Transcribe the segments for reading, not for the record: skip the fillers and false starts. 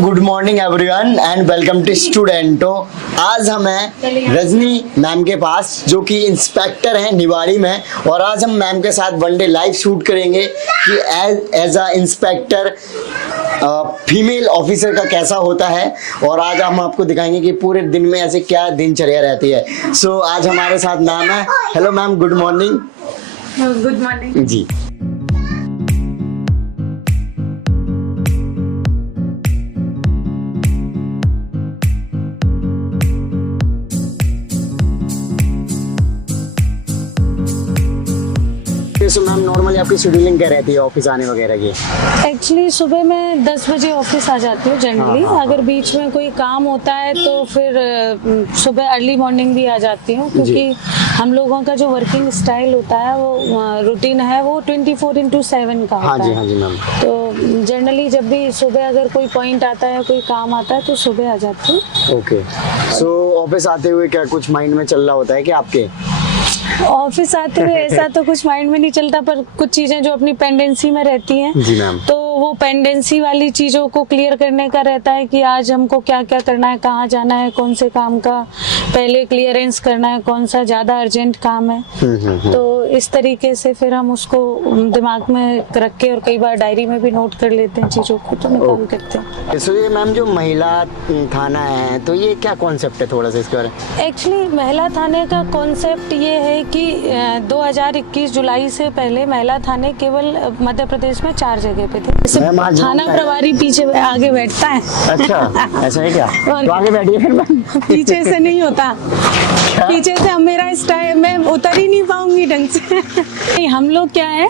Good morning everyone and welcome to स्टूडेंटो। आज हम हैं रजनी मैम के पास जो कि इंस्पेक्टर हैं निवाड़ी में, और आज हम मैम के साथ वन डे लाइव शूट करेंगे कि as a inspector female officer का कैसा होता है, और आज हम आपको दिखाएंगे कि पूरे दिन में ऐसे क्या दिनचर्या रहती है। सो आज हमारे साथ मैम है। Hello ma'am, good morning. Good morning जी। तो मैम नॉर्मली आपकी शेड्यूलिंग क्या रहती है ऑफिस आने वगैरह की? एक्चुअली सुबह मैं 10 बजे ऑफिस आ जाती हूँ जनरली। अगर बीच में कोई काम होता है तो फिर सुबह अर्ली मॉर्निंग भी आ जाती हूँ, क्योंकि हम लोगों का जो वर्किंग स्टाइल होता है वो रूटीन है, वो 24/7 का होता है। हाँ जी मैम। तो जनरली जब भी सुबह अगर कोई पॉइंट आता है, कोई काम आता है तो सुबह आ जाती हूँ। ओके। सो ऑफिस आते हुए क्या कुछ माइंड में चल रहा होता है कि आपके? ऑफिस आते हुए ऐसा तो कुछ माइंड में नहीं चलता, पर कुछ चीजें जो अपनी पेंडेंसी में रहती हैं जी मैम, तो वो पेंडेंसी वाली चीजों को क्लियर करने का रहता है कि आज हमको क्या क्या करना है, कहाँ जाना है, कौन से काम का पहले क्लियरेंस करना है, कौन सा ज्यादा अर्जेंट काम है। तो इस तरीके से फिर हम उसको दिमाग में रख के और कई बार डायरी में भी नोट कर लेते हैं चीजों को, तो निकाल करते हैं। सो ये मैम जो महिला थाना है तो ये क्या कॉन्सेप्ट है, थोड़ा सा इसके बारे में? एक्चुअली महिला थाने का कॉन्सेप्ट ये है कि 2021 जुलाई से पहले महिला थाने केवल मध्य प्रदेश में 4 जगह पे थे। थाना प्रभारी पीछे आगे बैठता है। अच्छा, ऐसा है क्या? तो आगे बैठिए फिर मैम। पीछे से नहीं होता, पीछे से मेरा स्टाइल, मैं उतर ही नहीं पाऊंगी ढंग से। नहीं, हम लोग क्या है,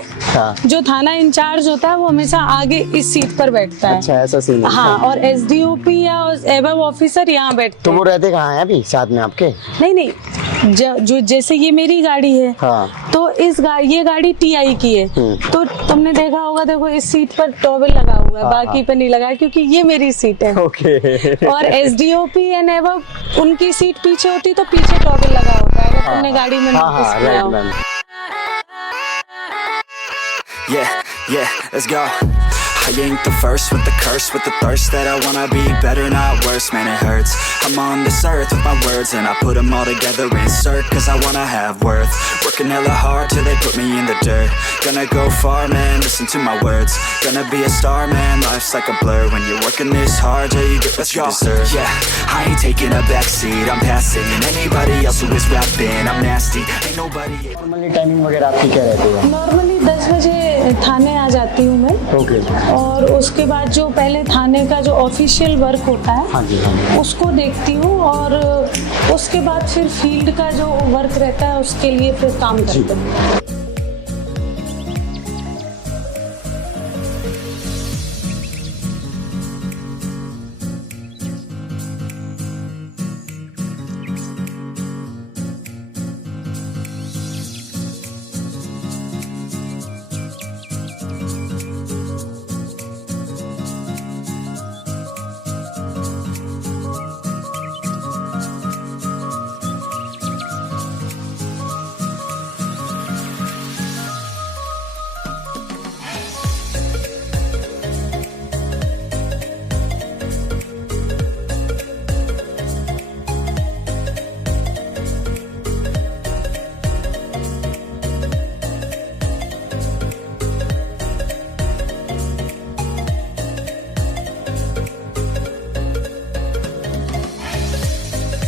जो थाना इंचार्ज होता है वो हमेशा आगे इस सीट पर बैठता है। अच्छा, ऐसा सीन है। हाँ, और एसडीओपी या एबव ऑफिसर यहाँ बैठते। तो वो रहते कहाँ हैं अभी साथ में आपके? नहीं, जो जैसे ये मेरी गाड़ी है, तो ये गाड़ी टीआई की है, तो तुमने देखा होगा, देखो इस सीट पर टॉवेल लगा हुआ है, बाकी पे नहीं लगा है, क्योंकि ये मेरी सीट है। ओके। और एसडीओपी एंड एबव उनकी सीट पीछे होती तो पीछे टॉवेल लगा होता है, अगर तुमने गाड़ी में नोटिस किया हो। Yeah, let's go. I ain't the first with the curse, with the thirst that I wanna be better, not worse, man it hurts. I'm on this earth with my words and I put them all together, insert, cause I wanna have worth. Working hella hard till they put me in the dirt. Gonna go far, man, listen to my words. Gonna be a star, man, life's like a blur. When you're working this hard, yeah, you get what you deserve. Yeah, I ain't taking a backseat, I'm passing anybody else who is rapping, I'm nasty. Ain't nobody. Normally timing वगैरह आपकी क्या रहती है? Normally 10 बजे थाने आ जाती हूँ मैं। Okay. और उसके बाद जो पहले थाने का जो ऑफिशियल वर्क होता है, हाँ जी, उसको देखती हूँ, और उसके बाद फिर फील्ड का जो वर्क रहता है उसके लिए फिर काम करते हैं।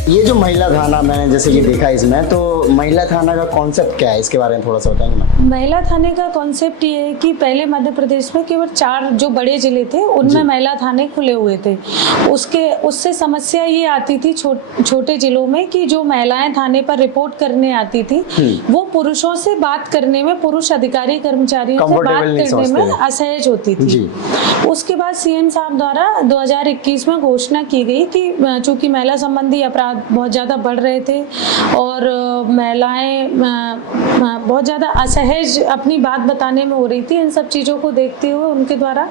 ये जो महिला थाना मैंने जैसे कि देखा इसमें, तो महिला थाना का कॉन्सेप्ट क्या है, इसके बारे में थोड़ा सा बताएंगे मैम? महिला थाने का कॉन्सेप्ट ये है कि पहले मध्य प्रदेश में केवल 4 जो बड़े जिले थे उनमें महिला थाने खुले हुए थे। उससे समस्या ये आती थी छोटे जिलों में कि जो महिलाएं थाने पर रिपोर्ट करने आती थी वो पुरुषों से बात करने में, पुरुष अधिकारी कर्मचारियों से बात करने में असहज होती थी। उसके बाद सीएम साहब द्वारा 2021 में घोषणा की गई कि चूंकि महिला संबंधी अपराध बहुत ज़्यादा बढ़ रहे थे और महिलाएं बहुत ज़्यादा असहज अपनी बात बताने में हो रही थी, इन सब चीज़ों को देखते हुए उनके द्वारा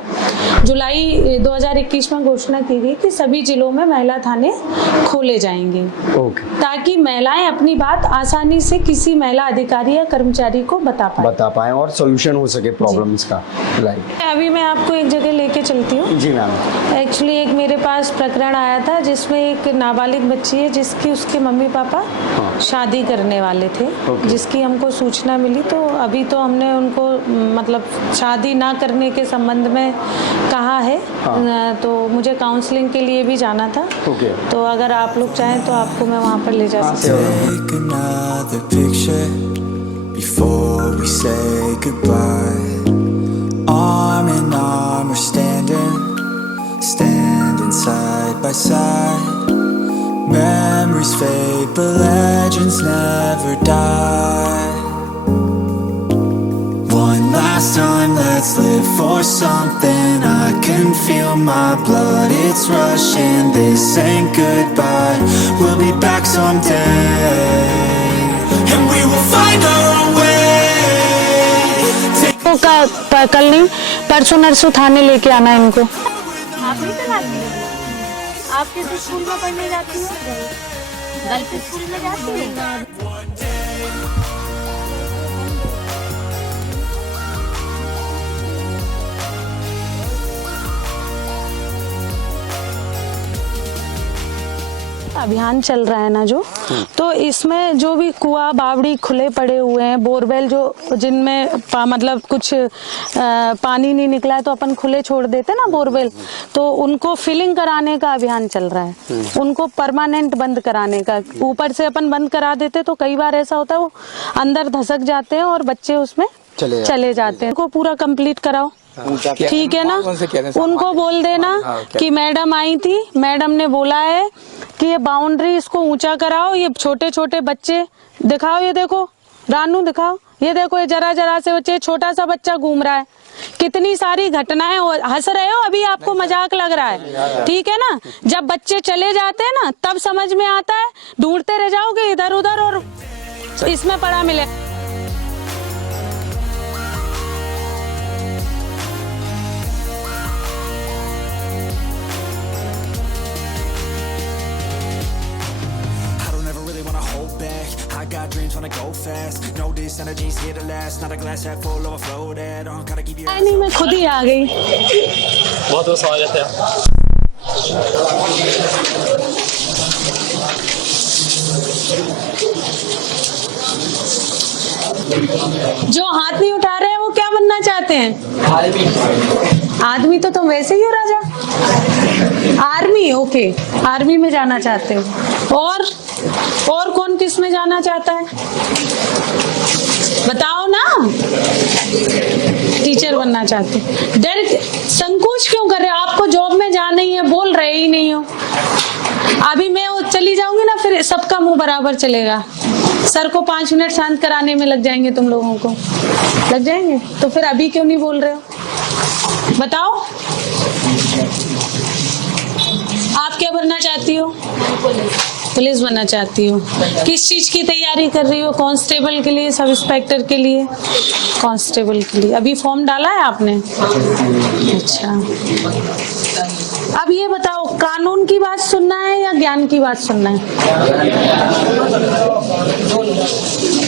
जुलाई 2021 में घोषणा की गई कि सभी जिलों में महिला थाने खोले जाएंगे ताकि महिलाएं अपनी बात आसानी से किसी महिला अधिकारी या कर्मचारी को बता पाए और सोल्यूशन हो सके प्रॉब्लम्स का। अभी मैं आपको एक जगह लेके चलती हूँ, जी मैम। एक्चुअली एक मेरे पास प्रकरण आया था जिसमें एक नाबालिग बच्ची है जिसकी उसके मम्मी पापा शादी करने वाले थे, जिसकी हमको सूचना मिली। तो अभी तो हमने उनको मतलब शादी ना करने के संबंध में कहा है। तो मुझे काउंसलिंग के लिए भी जाना था। तो अगर आप लोग चाहें तो आपको मैं वहाँ पर ले जा सकती हूँ। Memories fade, but legends never die. One last time, let's live for something. I can feel my blood, it's rushing. This ain't goodbye, we'll be back someday. And we will find our own way. कल नहीं परसों नरसों थाने लेके आना इनको। आप नहीं चलाती हो? आप किस स्कूल में पढ़ने जाती हो? गर्ल्स स्कूल में जाती हो? अभियान चल रहा है ना जो, तो इसमें जो भी कुआं बावड़ी खुले पड़े हुए हैं, बोरवेल जो जिनमें मतलब कुछ पानी नहीं निकला है तो अपन खुले छोड़ देते ना बोरवेल, तो उनको फिलिंग कराने का अभियान चल रहा है। उनको परमानेंट बंद कराने का। ऊपर से अपन बंद करा देते तो कई बार ऐसा होता है वो अंदर धसक जाते हैं और बच्चे उसमें चले जाते हैं। उनको पूरा कंप्लीट कराओ, ठीक है ना। उनको बोल देना कि मैडम आई थी, मैडम ने बोला है कि ये बाउंड्री इसको ऊंचा कराओ। ये छोटे छोटे बच्चे दिखाओ, ये देखो रानू दिखाओ, ये देखो ये जरा जरा से बच्चे, छोटा सा बच्चा घूम रहा है। कितनी सारी घटनाएं, हंस रहे हो अभी, आपको मजाक लग रहा है, ठीक है ना। जब बच्चे चले जाते हैं ना तब समझ में आता है, ढूंढते रह जाओगे इधर उधर और इसमें पड़ा मिले। I got dreams, wanna go fast. Know this energy's here to last. Not a glass half full, overflow that. Gotta keep your नहीं, मैं खुद ही आ गई। बहुत बहुत स्वागत है। जो हाथ नहीं उठा रहे हैं वो क्या बनना चाहते हैं? आदमी तो तुम वैसे ही हो राजा। आर्मी, ओके, आर्मी में जाना चाहते हो। और कौन किस में जाना चाहता है बताओ ना। टीचर बनना चाहते हो। डर संकोच क्यों कर रहे हो? आपको जॉब में जाना ही है, बोल रहे ही नहीं हो। अभी मैं चली जाऊंगी ना फिर सबका मुंह बराबर चलेगा। सर को 5 मिनट शांत कराने में लग जाएंगे, तुम लोगों को लग जाएंगे, तो फिर अभी क्यों नहीं बोल रहे हो बताओ। आप क्या बनना चाहती हो? पुलिस बनना चाहती हो। किस चीज की तैयारी कर रही हो? कांस्टेबल के लिए, सब इंस्पेक्टर के लिए? कांस्टेबल के लिए अभी फॉर्म डाला है आपने? अच्छा, अब ये बताओ, कानून की बात सुनना है या ज्ञान की बात सुनना है?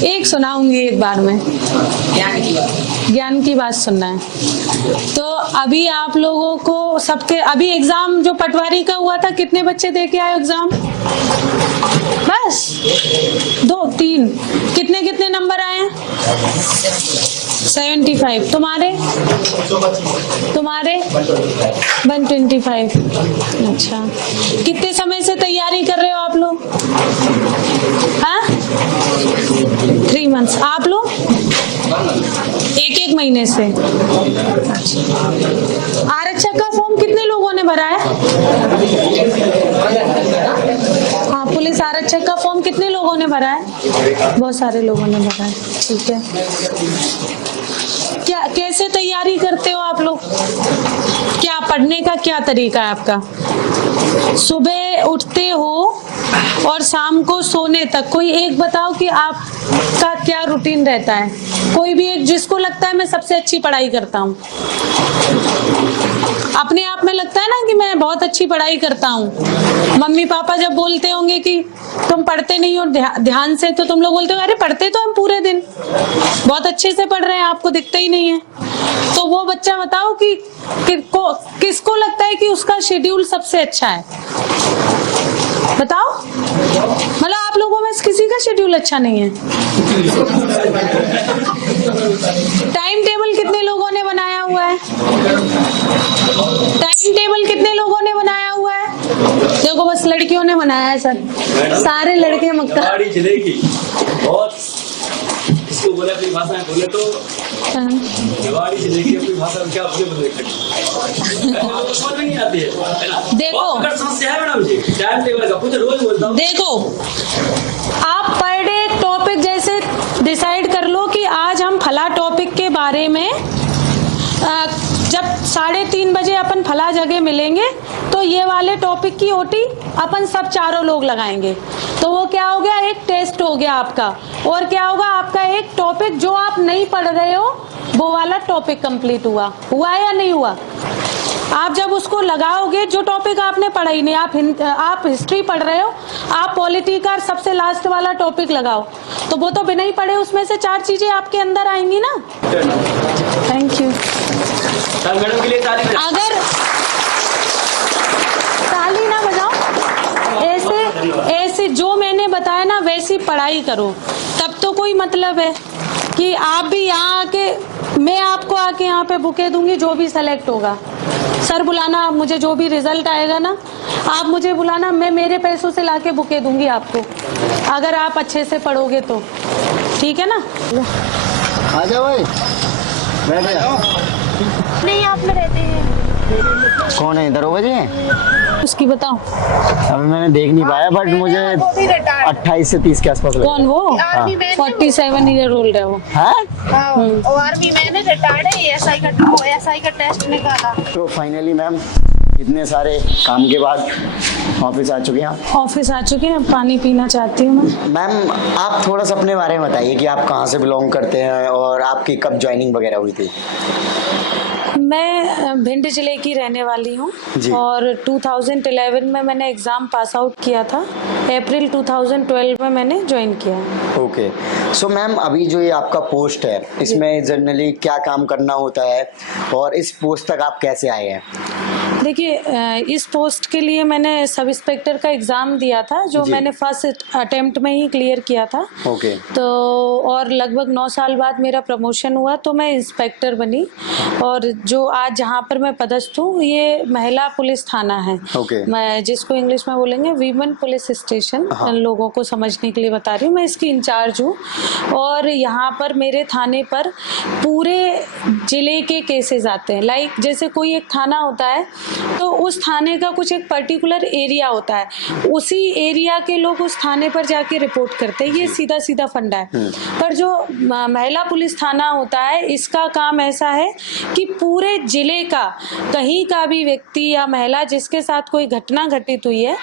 एक सुनाऊंगी एक बार में। ज्ञान की बात सुनना है। तो अभी आप लोगों को सबके, अभी एग्जाम जो पटवारी का हुआ था, कितने बच्चे दे के आए एग्जाम? बस 2 3। कितने कितने नंबर आए हैं? 75। तुम्हारे 125। अच्छा, कितने समय से तैयारी कर रहे हो आप लोग? हाँ, 3 मंथ्स। आप लोग 1 महीने से। आरक्षक का फॉर्म कितने लोगों ने भरा है? हाँ, पुलिस आरक्षक का फॉर्म कितने लोगों ने भरा है? बहुत सारे लोगों ने भरा है, ठीक है। क्या कैसे तैयारी करते हो आप लोग? क्या पढ़ने का क्या तरीका है आपका? सुबह उठते हो और शाम को सोने तक कोई एक बताओ कि आपका क्या रूटीन रहता है? कोई भी एक जिसको लगता है मैं सबसे अच्छी पढ़ाई करता हूँ, अपने आप में लगता है ना कि मैं बहुत अच्छी पढ़ाई करता हूँ। मम्मी पापा जब बोलते होंगे कि तुम पढ़ते नहीं हो ध्यान से, तो तुम लोग बोलते हो अरे पढ़ते तो हम पूरे दिन, बहुत अच्छे से पढ़ रहे हैं, आपको दिखता ही नहीं है। तो वो बच्चा बताओ कि किसको लगता उसका शेड्यूल सबसे अच्छा है? बताओ, मतलब आप लोगों में से किसी का शेड्यूल अच्छा नहीं है? टाइम टेबल कितने लोगों ने बनाया हुआ है? टाइम टेबल कितने लोगों ने बनाया हुआ है? देखो, बस लड़कियों ने बनाया है सर, सारे लड़के मक्का। गाड़ी चलेगी और इसको बोले अपनी भाषा में बोले तो गाड़ी चलेगी, अपनी भाषा में क्या बोले समझ में नहीं आती है ना? देखो, अगर समस्या है मैडम जी टाइम टेबल का पूछो, रोज बोलता हूँ। देखो, आप पर डे एक टॉपिक जैसे डिसाइड कर लो कि आज हम फला टॉपिक के बारे में जब 3:30 बजे अपन फला जगह मिलेंगे तो ये वाले टॉपिक की ओटी अपन सब चारों लोग लगाएंगे। तो वो क्या हो गया, एक टेस्ट हो गया आपका। और क्या होगा, आपका एक टॉपिक जो आप नहीं पढ़ रहे हो वो वाला टॉपिक कंप्लीट हुआ या नहीं हुआ? आप जब उसको लगाओगे, जो टॉपिक आपने पढ़ा ही नहीं, आप हिस्ट्री पढ़ रहे हो, आप पॉलिटी का सबसे लास्ट वाला टॉपिक लगाओ, तो वो तो बिना ही पढ़े उसमें से 4 चीजें आपके अंदर आएंगी ना। Thank you. मैडम के लिए ताली बजाओ। अगर ताली ना बजाओ, ऐसे जो मैंने बताया ना वैसी पढ़ाई करो, तब तो कोई मतलब है कि आप भी यहाँ आके, मैं आपको आके यहाँ पे बुके दूंगी, जो भी सेलेक्ट होगा सर बुलाना, आप मुझे जो भी रिजल्ट आएगा ना आप मुझे बुलाना, मैं मेरे पैसों से लाके बुके दूंगी आपको, अगर आप अच्छे से पढ़ोगे तो। ठीक है ना? आ जाओ भाई, बैठ जाओ। नहीं, आप में रहते हैं। कौन है, दरोगा जी हैं? उसकी बताओ। अभी मैंने देख नहीं पाया, बट मुझे 28 से 30 के आसपास लगा। कौन वो? 47 ईयर ओल्ड है वो। आर्मी मैंने रिटायर्ड है, एसआई का टेस्ट निकाला। तो फाइनली मैम इतने सारे काम के बाद ऑफिस आ चुके हैं। ऑफिस आ चुके हैं, पानी पीना चाहती हूँ मैं। मैम आप थोड़ा सा अपने बारे में बताइए कि आप कहाँ से बिलोंग करते हैं और आपकी कब ज्वाइनिंग वगैरह हुई थी? मैं भिंड जिले की रहने वाली हूँ और 2011 में मैंने एग्ज़ाम पास आउट किया था। अप्रैल 2012 में मैंने ज्वाइन किया। ओके, सो मैम अभी जो ये आपका पोस्ट है इसमें जनरली क्या काम करना होता है और इस पोस्ट तक आप कैसे आए हैं? देखिए, इस पोस्ट के लिए मैंने सब इंस्पेक्टर का एग्ज़ाम दिया था, जो मैंने फर्स्ट अटेम्प्ट में ही क्लियर किया था। ओके। तो और लगभग 9 साल बाद मेरा प्रमोशन हुआ तो मैं इंस्पेक्टर बनी, और जो आज जहाँ पर मैं पदस्थ हूँ ये महिला पुलिस थाना है। मैं जिसको इंग्लिश में बोलेंगे वीमेन पुलिस स्टेशन, लोगों को समझने के लिए बता रही हूँ। मैं इसकी इंचार्ज हूँ और यहाँ पर मेरे थाने पर पूरे जिले के केसेस आते हैं। लाइक जैसे कोई एक थाना होता है तो उस थाने का कुछ एक पर्टिकुलर एरिया होता है, उसी एरिया के लोग उस थाने पर जाके रिपोर्ट करते हैं। ये सीधा सीधा फंडा है। पर जो महिला पुलिस थाना होता है इसका काम ऐसा है कि पूरे जिले का कहीं का भी व्यक्ति या महिला जिसके साथ कोई घटना घटित हुई है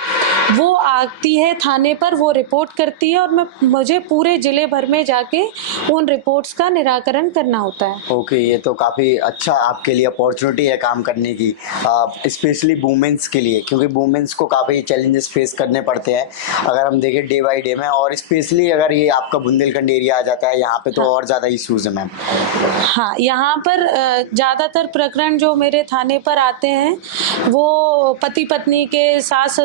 वो आती है थाने पर, वो रिपोर्ट करती है और मुझे पूरे जिले भर में जाके उन रिपोर्ट्स का निराकरण करना होता है। ओके, ये तो काफ़ी अच्छा आपके लिए अपॉर्चुनिटी है काम करने की, स्पेशली वुमेन्स के लिए, क्योंकि वुमेन्स को काफ़ी चैलेंजेस फेस करने पड़ते हैं अगर हम देखें डे बाय डे में, और स्पेशली अगर ये आपका बुंदेलखंड एरिया आ जाता है यहाँ पे तो और ज़्यादा इश्यूज है मैम। हाँ, यहाँ पर ज़्यादातर प्रकरण जो मेरे थाने पर आते हैं वो पति पत्नी के सास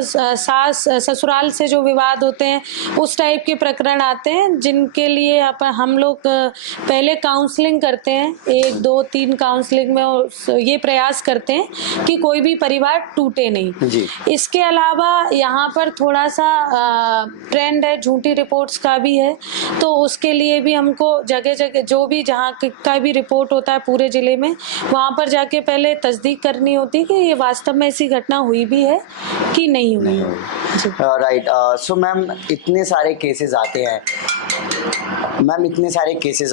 ससुराल से जो विवाद होते हैं उस टाइप के प्रकरण आते हैं, जिनके लिए हम लोग पहले काउंसलिंग करते हैं, 1 2 3 काउंसलिंग में ये प्रयास करते हैं कि कोई भी परिवार टूटे नहीं जी। इसके अलावा यहाँ पर थोड़ा सा ट्रेंड है झूठी रिपोर्ट्स का भी है, तो उसके लिए भी हमको जगह जगह जो भी जहाँ का भी रिपोर्ट होता है पूरे ज़िले में, वहाँ पर जाके पहले तस्दीक करनी होती है कि ये वास्तव में ऐसी घटना हुई भी है कि नहीं हुई। राइट, सो मैम इतने सारे केसेस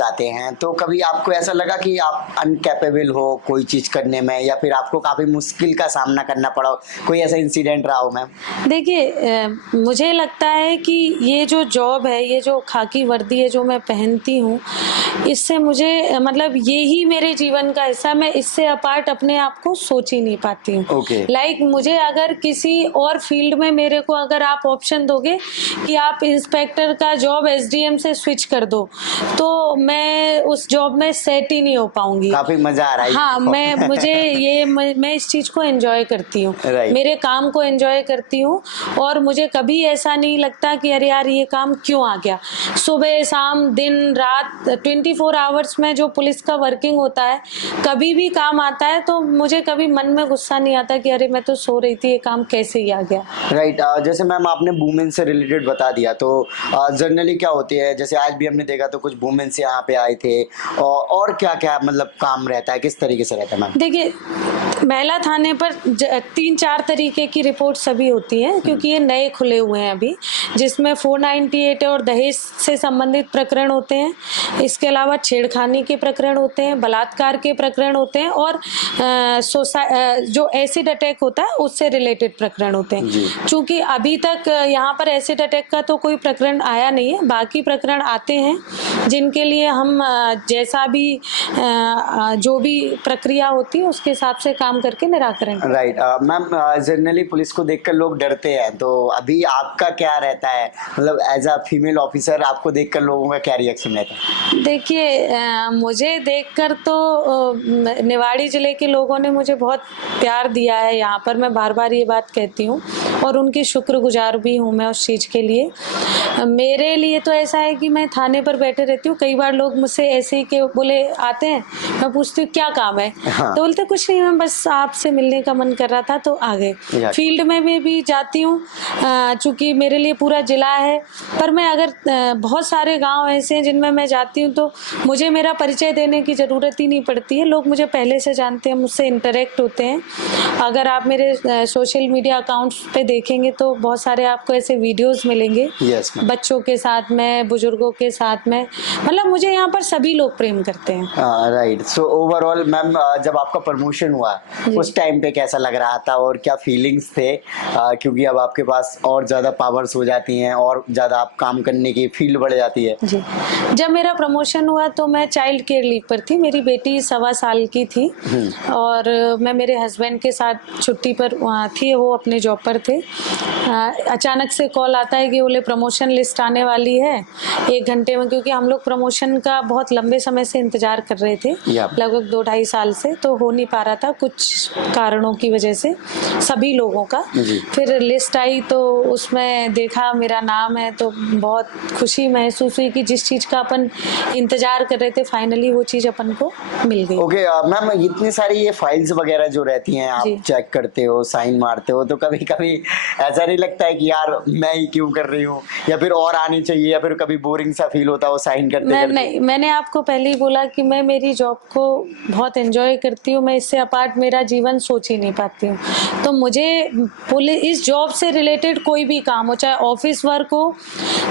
आते हैं तो कभी आपको ऐसा लगा कि आप अनकैपेबल हो कोई चीज़ करने में, या फिर आपको काफ़ी मुश्किल का सामना करना पड़ा हो, कोई ऐसा इंसिडेंट रहा हो मैम? देखिए, मुझे लगता है कि ये जो जॉब है, ये जो खाकी वर्दी है जो मैं पहनती हूँ, इससे मुझे मतलब ये ही मेरे जीवन का हिस्सा, मैं इससे अपार्ट अपने आप को सोच ही नहीं पाती हूँ। लाइक मुझे अगर किसी और फील्ड में मेरे को अगर आप ऑप्शन दोगे कि आप इंस्पेक्टर का जॉब एसडीएम से स्विच कर दो तो मैं उस जॉब में सेट ही नहीं हो पाऊंगी। काफी मजा आ रहा है। हाँ, मैं इस चीज को एंजॉय करती हूँ, Right. मेरे काम को एंजॉय करती हूँ और मुझे कभी ऐसा नहीं लगता कि अरे यार ये काम क्यों आ गया। सुबह शाम दिन रात 24 आवर्स में जो पुलिस का वर्किंग होता है, कभी भी काम आता है तो मुझे कभी मन में गुस्सा नहीं आता कि अरे मैं तो सो रही थी, ये काम कैसे ही आ गया। राइट जैसे मैम आपने वुमेन से रिलेटेड बता दिया, तो जनरली क्या होती है, जैसे आज भी हमने देखा तो कुछ वुमेन से यहाँ पे आए थे, और क्या क्या मतलब काम रहता है, किस तरीके से रहता है मैम? देखिए, महिला थाने पर 3-4 तरीके की रिपोर्ट सभी होती हैं, क्योंकि ये नए खुले हुए हैं अभी, जिसमें 498 और दहेज से संबंधित प्रकरण होते हैं। इसके अलावा छेड़खानी के प्रकरण होते हैं, बलात्कार के प्रकरण होते हैं और जो एसिड अटैक होता है उससे रिलेटेड प्रकरण होते हैं। चूंकि अभी तक यहाँ पर एसिड अटैक का तो कोई प्रकरण आया नहीं है, बाकी प्रकरण आते हैं जिनके लिए हम जैसा भी जो भी प्रक्रिया होती है उसके हिसाब से काम करके निराकरण। राइट मैम, जनरली पुलिस को देखकर लोग डरते हैं, तो अभी आपका क्या रहता है, मतलब एज अ फीमेल ऑफिसर आपको देखकर लोगों का क्या रिएक्शन रहता है? देखिए, मुझे देखकर तो निवाड़ी जिले के लोगों ने मुझे बहुत प्यार दिया है यहाँ पर, मैं बार बार ये बात कहती हूँ और उनकी शुक्रगुजार भी हूँ मैं उस चीज़ के लिए। मेरे लिए तो ऐसा है कि मैं थाने पर बैठे रहती हूँ, कई बार लोग मुझसे ऐसे ही के बोले आते हैं, मैं पूछती हूँ क्या काम है, तो बोलते कुछ नहीं, मैं बस आपसे मिलने का मन कर रहा था तो आ गए। फील्ड में भी जाती हूँ, चूँकि मेरे लिए पूरा जिला है, पर मैं अगर बहुत सारे गाँव ऐसे हैं जिनमें मैं जाती हूँ तो मुझे मेरा परिचय देने की ज़रूरत ही नहीं पड़ती है, लोग मुझे पहले से जानते हैं, मुझसे इंटरेक्ट होते हैं। अगर आप मेरे सोशल मीडिया अकाउंट्स पे देखेंगे तो बहुत सारे आपको ऐसे वीडियोस मिलेंगे, बच्चों के साथ में, बुजुर्गों के साथ में, मतलब मुझे यहाँ पर सभी लोग प्रेम करते हैं। राइट, सो ओवरऑल मैम, जब आपका प्रमोशन हुआ उस टाइम पे कैसा लग रहा था और क्या फीलिंग्स थे, क्योंकि अब आपके पास और ज़्यादा पावर्स हो जाती हैं और ज़्यादा आप काम करने की फील्ड बढ़ जाती है? जी, जब मेरा प्रमोशन हुआ तो मैं चाइल्ड केयर लीव पर थी, मेरी बेटी 1.25 साल की थी और मैं मेरे हस्बैंड के साथ छुट्टी पर थी, वो अपने जॉब पर थे। अचानक से कॉल आता है कि बोले प्रमोशन लिस्ट आने वाली है 1 घंटे में, क्योंकि हम लोग प्रमोशन का बहुत लंबे समय से इंतजार कर रहे थे, लगभग 2-2.5 साल से, तो हो नहीं पा रहा था कुछ कारणों की वजह से सभी लोगों का। फिर लिस्ट आई तो उसमें देखा मेरा नाम है तो बहुत खुशी महसूस हुई कि जिस चीज़ का अपन इंतजार कर रहे थे फाइनली वो चीज़ अपन को मिल गई। ओके मैम, इतनी सारी ये फाइल्स वगैरह जो रहती हैं आप चेक करते हो, साइन मारते हो, तो कभी कभी ऐसा नहीं लगता है कि यार मैं ही क्यों कर रही हूँ, या फिर और आनी चाहिए, या फिर कभी बोरिंग सा फील होता है वो साइन करते? नहीं, मैंने आपको पहले ही बोला कि मैं मेरी जॉब को बहुत एंजॉय करती हूँ, मैं इससे अपार्ट मेरा जीवन सोच ही नहीं पाती हूँ। तो मुझे इस जॉब से रिलेटेड कोई भी काम हो, चाहे ऑफिस वर्क हो,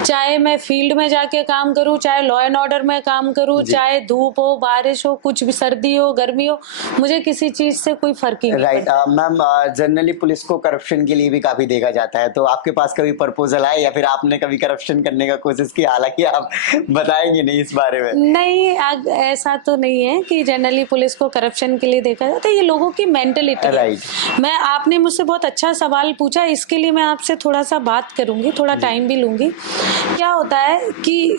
चाहे मैं फील्ड में जाके काम करूँ, चाहे लॉ एंड ऑर्डर में काम करूँ, चाहे धूप हो, बारिश हो, कुछ भी, सर्दी हो, गर्मी हो, मुझे किसी चीज से कोई फर्क ही नहीं। राइट मैम, जनरली पुलिस को करप्शन के लिए भी काफी देखा जाता है, तो आपके पास कभी प्रपोजल आए या फिर आपने कभी करप्शन करने का कोशिश की? हालांकि आप बताएंगे नहीं इस बारे में। नहीं, ऐसा तो नहीं है कि जनरली पुलिस को करप्शन के लिए देखा जाता है, ये लोगों की मेंटलिटी है। आपने मुझसे बहुत अच्छा सवाल पूछा, इसके लिए मैं आपसे थोड़ा सा बात करूंगी, थोड़ा टाइम भी लूंगी। क्या होता है कि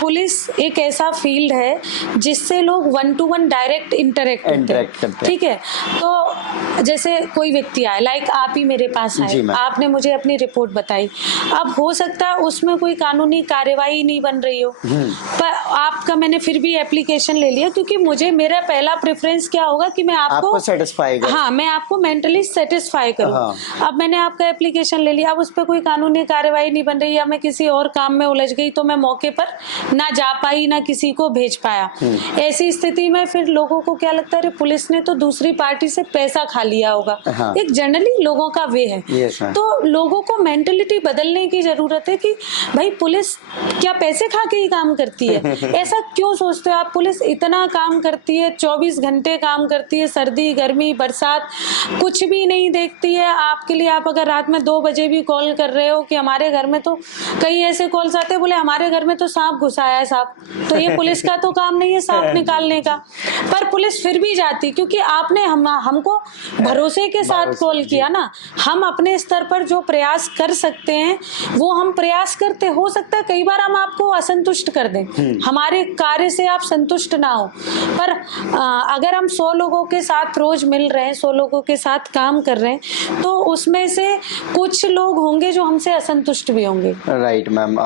पुलिस एक ऐसा फील्ड है जिससे लोग 1-to-1 डायरेक्ट इंटरेक्ट करते हैं, ठीक है? तो जैसे कोई व्यक्ति आए, लाइक आप ही मेरे पास आए, आपने मुझे अपनी रिपोर्ट बताई, अब हो सकता है उसमें कोई कानूनी कार्यवाही नहीं बन रही हो, पर आपका मैंने फिर भी एप्लीकेशन ले लिया, क्योंकि मुझे मेरा पहला प्रेफरेंस क्या होगा कि मैं आपको सेटिस्फाई करूं। हाँ, मैं आपको मेंटली सेटिस्फाई करूं। अब मैंने आपका एप्लीकेशन ले लिया, अब उस पर कोई कानूनी कार्यवाही नहीं बन रही, या मैं किसी और काम में उलझ गई तो मैं मौके पर ना जा पाई, ना किसी को भेज पाया। ऐसी स्थिति में फिर लोगों को क्या लगता है, पुलिस ने तो दूसरी पार्टी से पैसा खा लिया होगा। एक जनरली लोगों का वे है। तो लोगों को मेंटलिटी बदलने की जरूरत है कि भाई पुलिस क्या पैसे खा के ही काम करती है? ऐसा क्यों सोचते हो आप? पुलिस इतना काम करती है, 24 घंटे काम करती है, सर्दी गर्मी बरसात कुछ भी नहीं देखती है आपके लिए। आप अगर रात में 2 बजे भी कॉल कर रहे हो कि हमारे घर में, तो कई ऐसे कॉल्स आते हैं, बोले हमारे घर में तो सांप घुसा है साहब, तो ये पुलिस का तो काम नहीं है सांप निकालने का, पर पुलिस फिर भी जाती, क्योंकि आपने हमको भरोसे के साथ कॉल किया ना। हम अपने स्तर पर जो प्रयास कर सकते हैं वो हम प्रयास करते, हो सकता है कई बार हम आपको असंतुष्ट कर दें, हमारे कार्य से आप संतुष्ट ना हो, पर अगर हम 100 लोगों के साथ रोज मिल रहे हैं, 100 लोगों के साथ काम कर रहे हैं, तो उसमें से कुछ लोग होंगे जो हमसे असंतुष्ट भी होंगे। Right ma'am.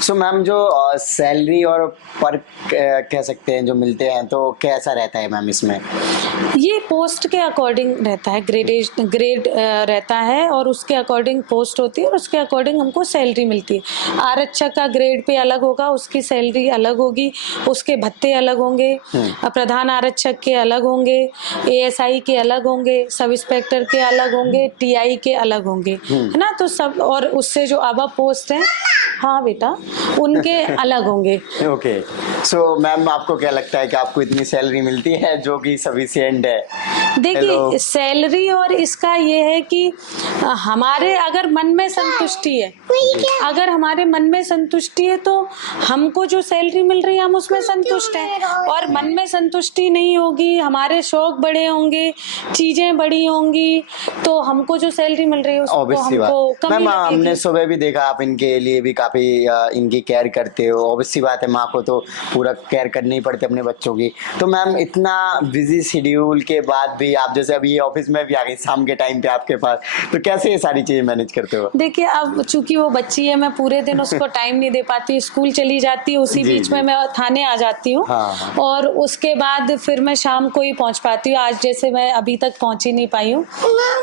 सो मैम जो सैलरी और पर कह सकते हैं जो मिलते हैं, तो कैसा रहता है मैम इसमें? ये पोस्ट के अकॉर्डिंग रहता है, ग्रेड रहता है और उसके अकॉर्डिंग पोस्ट होती है और उसके अकॉर्डिंग हमको सैलरी मिलती है। आरक्षक का ग्रेड पे अलग होगा, उसकी सैलरी अलग होगी, उसके भत्ते अलग होंगे, प्रधान आरक्षक के अलग होंगे, एएसआई के अलग होंगे, सब इंस्पेक्टर के अलग होंगे, टीआई के अलग होंगे, है ना। तो सब, और उससे जो अब पोस्ट है, हाँ बेटा, उनके अलग होंगे। ओके। सो मैम आपको क्या लगता है कि आपको इतनी सैलरी मिलती है जो कि सफिशिएंट है? देखिए सैलरी और इसका ये है कि हमारे अगर मन में संतुष्टि है, अगर हमारे मन में संतुष्टि है तो हमको जो सैलरी मिल रही है हम उसमें संतुष्ट हैं। और मन में संतुष्टि नहीं होगी, हमारे शौक बड़े होंगे, चीजें बड़ी होंगी, तो हमको जो सैलरी मिल रही है उसको Obviously हमको बात। कमी मैम हमने लगेगी। सुबह भी देखा आप इनके लिए भी काफी इनकी केयर करते हो। ऑब्वियसली बात है, माँ को तो पूरा केयर करनी ही पड़ती है अपने बच्चों की। तो मैम इतना बिजी शेड्यूल के बाद भी आप जैसे अभी ऑफिस में भी आ गई शाम के टाइम पे आपके पास, तो कैसे ये सारी चीजें मैनेज करते हो? देखिए अब चूंकि वो बच्ची है, मैं पूरे दिन उसको टाइम नहीं दे पाती, स्कूल चली जाती है, उसी जी, बीच जी। में मैं थाने आ जाती हूँ। हाँ। और उसके बाद फिर मैं शाम को ही पहुँच पाती हूँ। आज जैसे मैं अभी तक पहुँच ही नहीं पाई हूँ,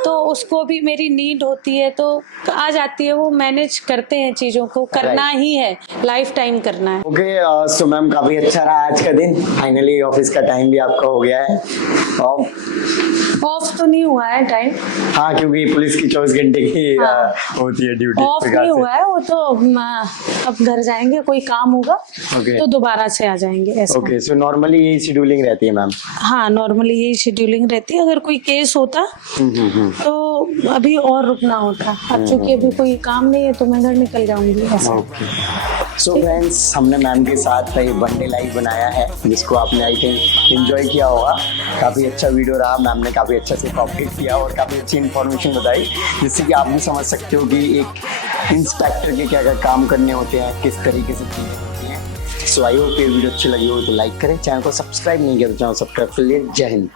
तो उसको भी मेरी नीड होती है, तो आ जाती है। वो मैनेज करते हैं, चीज़ों को करना ही है, लाइफ टाइम करना है। ओके। सो मैम काफी अच्छा रहा आज का दिन। फाइनली ऑफिस का टाइम भी आपका हो गया है। और ऑफ तो नहीं हुआ है टाइम, हाँ, क्योंकि पुलिस की 24 घंटे की हाँ। होती है ड्यूटी। ऑफ नहीं हुआ है वो तो। अब घर जाएंगे, कोई काम होगा Okay. तो दोबारा से आ जाएंगे, ऐसा। ओके। सो नॉर्मली यही शेड्यूलिंग रहती है मैम? हाँ, नॉर्मली यही शेड्यूलिंग रहती है। अगर कोई केस होता तो अभी और रुकना होता। अब चूंकि अभी कोई काम नहीं है तो मैं घर निकल जाऊंगी, ऐसा। ओके। सो फ्रेंड्स, हमने मैम के साथ ये वन डे लाइव बनाया है, जिसको आपने आई थिंक एंजॉय किया होगा। काफ़ी अच्छा वीडियो रहा। मैम ने काफ़ी अच्छा से कोऑपरेट किया और काफ़ी अच्छी इन्फॉर्मेशन बताई, जिससे कि आप भी समझ सकते हो कि एक इंस्पेक्टर के क्या क्या काम करने होते हैं, किस तरीके से चीज़ें होती हैं। सो आई होप ये वीडियो अच्छी लगी हो तो लाइक करें, चैनल को सब्सक्राइब नहीं किया तो चैनल सब्सक्राइब कर लिए। जय हिंद।